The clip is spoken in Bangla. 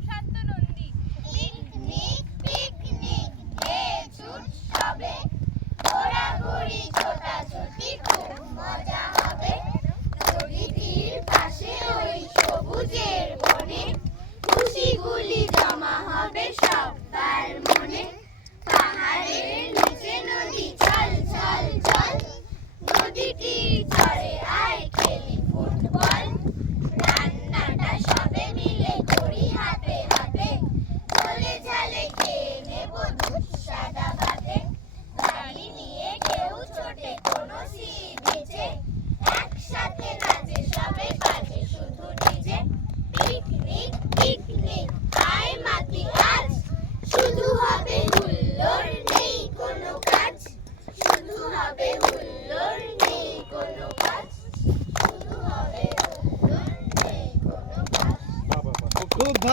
সুশান্ত নন্দী পিকনিক পিকনিক গে ছুট সবে ঘোরাঘুরি খুব ভালো।